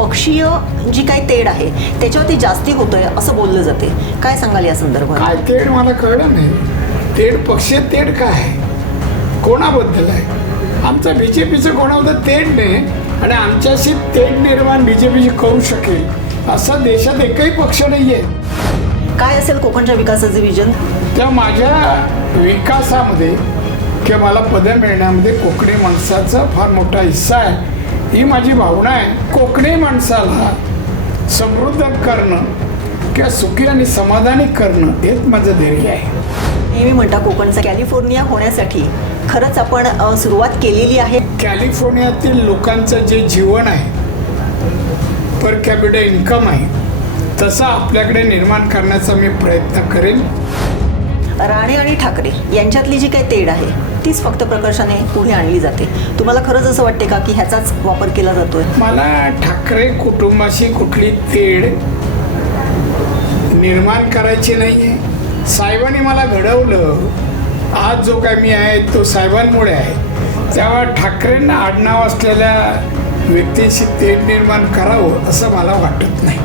पक्षीय जी काही तेढ आहे त्याच्यावरती जास्ती होतंय असं बोललं जाते. काय सांगाल या संदर्भात? काय तेढ मला कळलं नाही. तेढ पक्षीय तेढ काय आहे, कोणाबद्दल आहे? आमचा बीजेपीचं कोणाबद्दल तेढ नाही आणि आमच्याशी तेढ निर्माण बीजेपीची करू शकेल असं देशात एकही पक्ष नाही आहे. काय असेल कोकणच्या विकासाचे विजन? त्या माझ्या विकासामध्ये किंवा मला पदं मिळण्यामध्ये कोकणी माणसाचा फार मोठा हिस्सा आहे, ही माझी भावना आहे. कोकणी माणसाला समृद्ध करणं किंवा सुखी आणि समाधानी करणं हेच माझं ध्येय आहे. नेहमी म्हणता कोकणचा कॅलिफोर्निया होण्यासाठी खरंच आपण सुरुवात केलेली आहे. कॅलिफोर्नियातील लोकांचं जे जीवन आहे, पर कॅपिटल इन्कम आहे, तसं आपल्याकडे निर्माण करण्याचा मी प्रयत्न करेन. राणे आणि ठाकरे यांच्यातली जी काही तेढ आहे तीच फक्त प्रकर्षाने पुढे आणली जाते. तुम्हाला खरंच असं वाटते का की ह्याचाच वापर केला जातोय? मला ठाकरे कुटुंबाशी कुठली तेढ निर्माण करायची नाही आहे. साहेबांनी मला घडवलं, आज जो काय मी आहे तो साहेबांमुळे आहे. तेव्हा ठाकरेंना आडनाव असलेल्या व्यक्तीशी तेढ निर्माण करावं असं मला वाटत नाही.